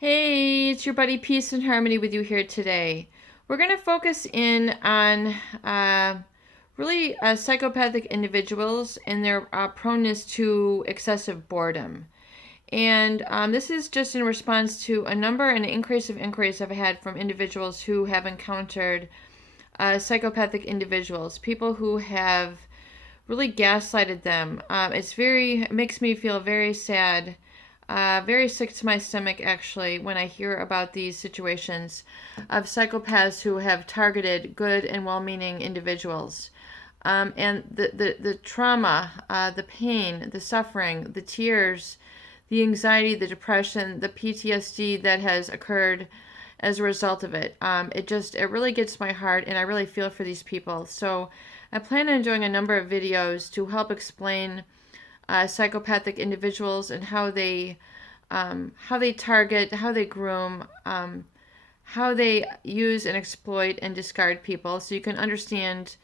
Hey, it's your buddy Peace and Harmony with you here today. We're going to focus in on psychopathic individuals and their proneness to excessive boredom. And this is just in response to a number and an increase of inquiries I've had from individuals who have encountered psychopathic individuals, people who have really gaslighted them. It makes me feel very sad, very sick to my stomach actually when I hear about these situations of psychopaths who have targeted good and well-meaning individuals. And the trauma, the pain, the suffering, the tears, the anxiety, the depression, the PTSD that has occurred as a result of it. It really gets my heart, and I really feel for these people. So I plan on doing a number of videos to help explain psychopathic individuals and how they target, how they groom, how they use and exploit and discard people, so you can understand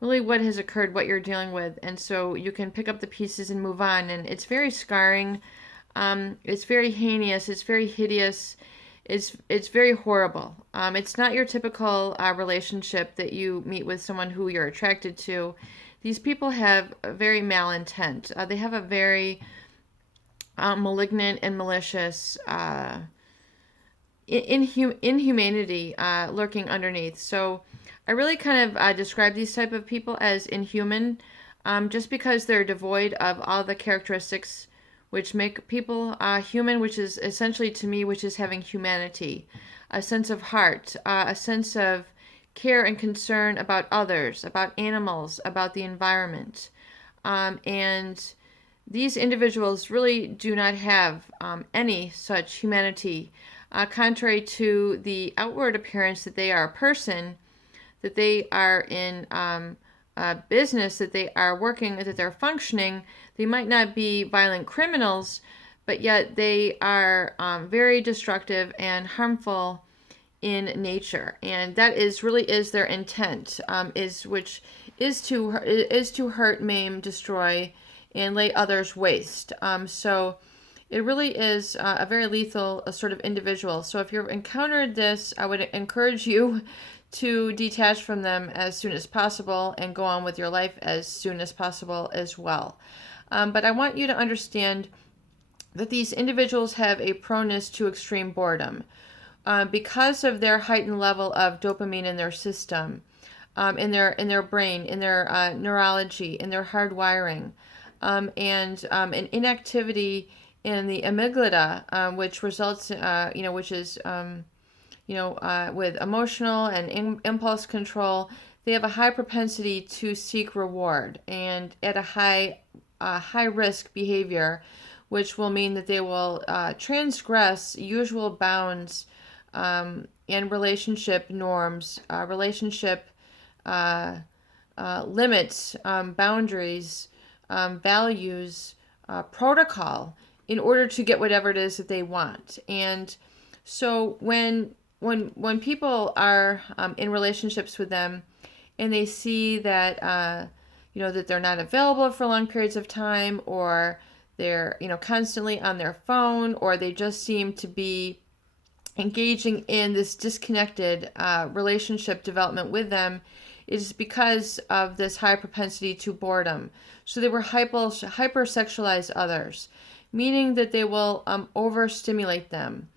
really what has occurred, what you're dealing with, and so you can pick up the pieces and move on. And it's very scarring. It's very heinous. It's very hideous. It's very horrible. It's not your typical relationship that you meet with someone who you're attracted to. These people have a very malintent. They have a very malignant and malicious inhumanity lurking underneath. So I really kind of describe these type of people as inhuman, just because they're devoid of all the characteristics which make people human, which is essentially to me, which is having humanity, a sense of heart, a sense of care and concern about others, about animals, about the environment. And these individuals really do not have any such humanity, contrary to the outward appearance that they are a person, that they are in business, that they are working, that they're functioning. They might not be violent criminals, but yet they are very destructive and harmful in nature, and that is their intent, is to hurt, maim, destroy, and lay others waste. So it really is a very lethal sort of individual. So if you've encountered this, I would encourage you to detach from them as soon as possible and go on with your life as soon as possible as well. But I want you to understand that these individuals have a proneness to extreme boredom because of their heightened level of dopamine in their system, in their brain, in their neurology, in their hardwiring, and an inactivity in the amygdala, which results, which is with emotional and impulse control. They have a high propensity to seek reward and at a high risk behavior, which will mean that they will transgress usual bounds and relationship norms, relationship limits, boundaries, values, protocol in order to get whatever it is that they want. And so when people are in relationships with them and they see that that they're not available for long periods of time, or they're constantly on their phone, or they just seem to be engaging in this disconnected relationship development with them, is because of this high propensity to boredom. So they will hypersexualize others, meaning that they will overstimulate them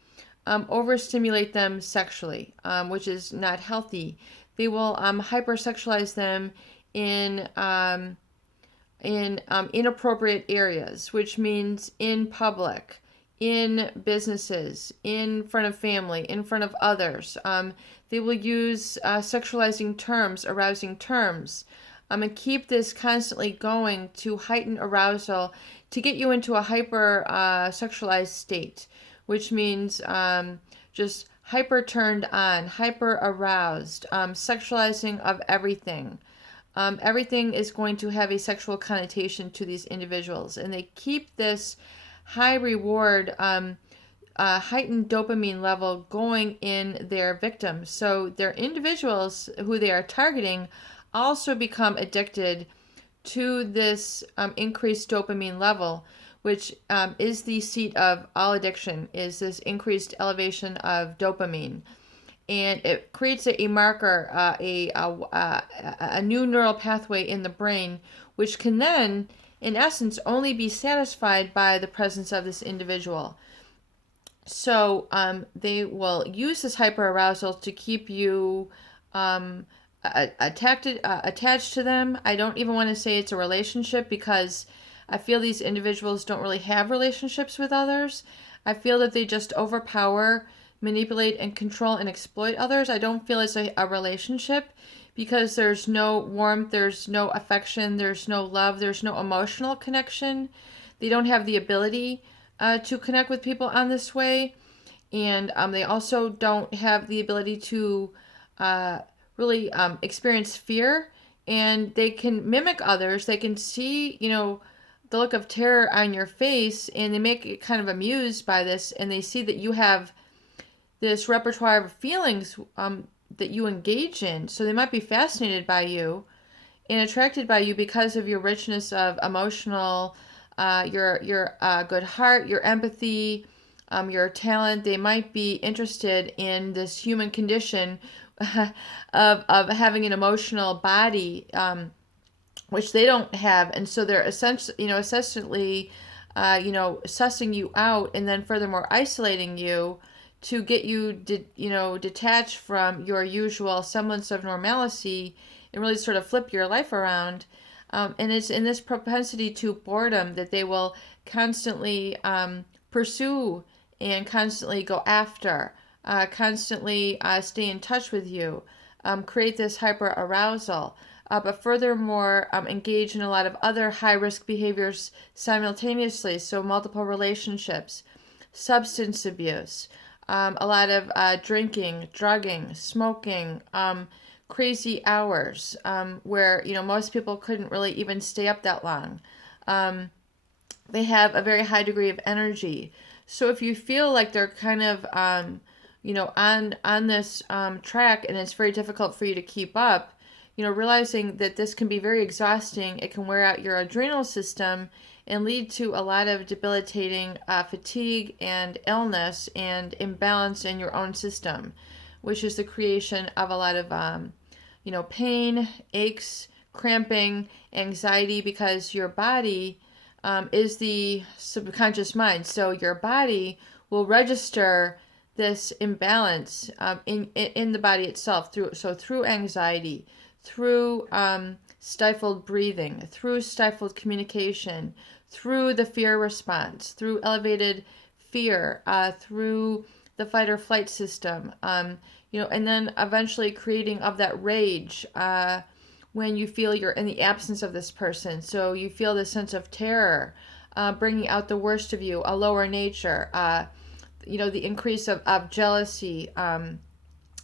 sexually, which is not healthy. They will hypersexualize them in inappropriate areas, which means in public, in businesses, in front of family, in front of others. They will use sexualizing terms, arousing terms, and keep this constantly going to heighten arousal, to get you into a hyper sexualized state, which means just hyper turned on, hyper aroused, sexualizing of everything. Everything is going to have a sexual connotation to these individuals, and they keep this high reward, heightened dopamine level going in their victims. So their individuals who they are targeting also become addicted to this increased dopamine level, which is the seat of all addiction, is this increased elevation of dopamine. And it creates a marker, a new neural pathway in the brain, which can then, in essence, only be satisfied by the presence of this individual. So they will use this hyperarousal to keep you attached to them. I don't even want to say it's a relationship, because I feel these individuals don't really have relationships with others. I feel that they just overpower, manipulate, and control and exploit others. I don't feel it's a relationship, because there's no warmth, there's no affection, there's no love, there's no emotional connection. They don't have the ability to connect with people on this way. And they also don't have the ability to really experience fear. And they can mimic others. They can see, the look of terror on your face, and they make it kind of amused by this. And they see that you have this repertoire of feelings that you engage in. So they might be fascinated by you and attracted by you because of your richness of emotional, your good heart, your empathy, your talent. They might be interested in this human condition of having an emotional body, which they don't have, and so they're essentially sussing you out, and then furthermore isolating you to get you detached from your usual semblance of normalcy, and really sort of flip your life around. And it's in this propensity to boredom that they will constantly pursue and constantly go after, constantly stay in touch with you, create this hyper arousal, but furthermore engage in a lot of other high risk behaviors simultaneously. So multiple relationships, substance abuse, a lot of drinking, drugging, smoking, crazy hours, where most people couldn't really even stay up that long. They have a very high degree of energy. So if you feel like they're kind of on this track, and it's very difficult for you to keep up, realizing that this can be very exhausting. It can wear out your adrenal system and lead to a lot of debilitating fatigue and illness and imbalance in your own system, which is the creation of a lot of pain, aches, cramping, anxiety, because your body is the subconscious mind. So your body will register this imbalance in the body itself through anxiety, through stifled breathing, through stifled communication, through the fear response, through elevated fear, through the fight or flight system, and then eventually creating of that rage when you feel you're in the absence of this person. So you feel this sense of terror, bringing out the worst of you, a lower nature, the increase of jealousy,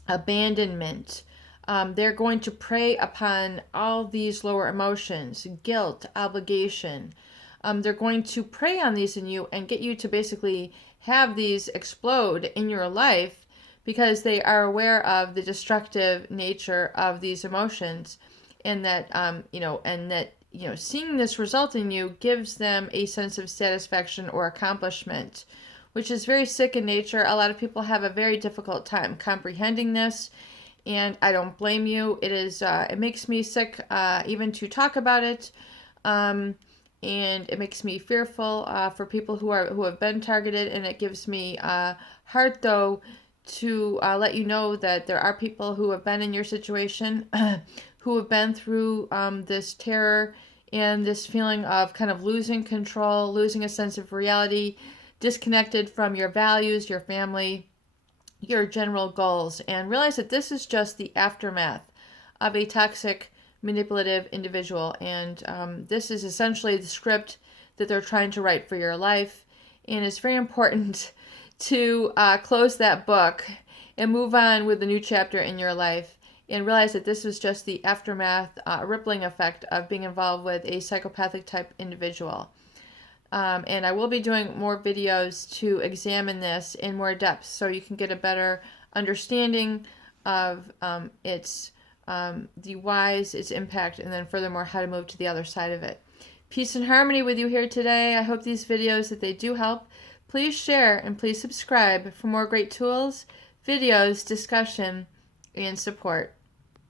abandonment. They're going to prey upon all these lower emotions, guilt, obligation. They're going to prey on these in you and get you to basically have these explode in your life, because they are aware of the destructive nature of these emotions, and that seeing this result in you gives them a sense of satisfaction or accomplishment, which is very sick in nature. A lot of people have a very difficult time comprehending this, and I don't blame you. It makes me sick even to talk about it, and it makes me fearful for people who have been targeted. And it gives me heart, though, to let you know that there are people who have been in your situation, who have been through this terror and this feeling of kind of losing control, losing a sense of reality, disconnected from your values, your family, your general goals, and realize that this is just the aftermath of a toxic, manipulative individual. And this is essentially the script that they're trying to write for your life. And it's very important to close that book and move on with a new chapter in your life, and realize that this was just the aftermath, rippling effect of being involved with a psychopathic type individual. And I will be doing more videos to examine this in more depth, so you can get a better understanding of the whys, its impact, and then furthermore how to move to the other side of it. Peace and harmony with you here today. I hope these videos that they do help. Please share and please subscribe for more great tools, videos, discussion, and support.